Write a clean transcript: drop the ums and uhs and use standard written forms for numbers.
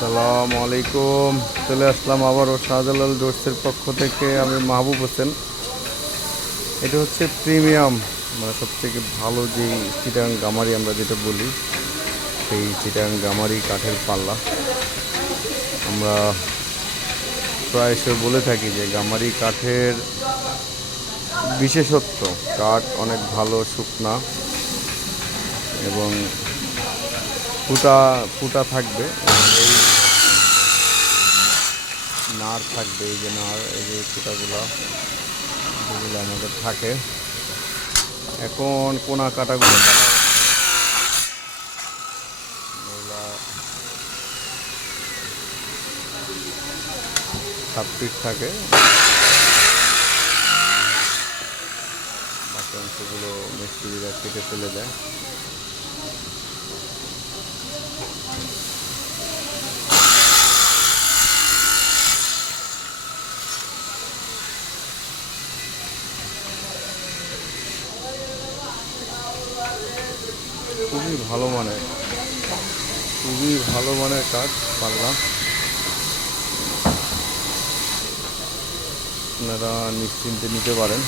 আসসালামু আলাইকুম। চলে আসলাম আবারও শাহজালাল ডোরসের পক্ষ থেকে। আমি মাহবুব হোসেন। এটা হচ্ছে প্রিমিয়াম, মানে সবথেকে ভালো যে চিটাং গামারি আমরা যেটা বলি, সেই চিটাং গামারি কাঠের পাল্লা। আমরা প্রায়শই বলে থাকি যে গামারি কাঠের বিশেষত্ব, কাঠ অনেক ভালো শুকনা এবং ফুটা ফুটা থাকবে। এই নাড় থাকবে, এই যে নাড়, এই যে ফুটাগুলো যেগুলো আমাদের থাকে। এখন কোনা কাটাগুলো এগুলা 7 ফিট থাকে, বাকি অংশগুলো মিস্ত্রিরা কেটে ফেলে দেয়। খুবই ভালো মানের, খুবই ভালো মানের কাঠ পাল্লা। আপনারা নিশ্চিন্তে নিতে পারেন।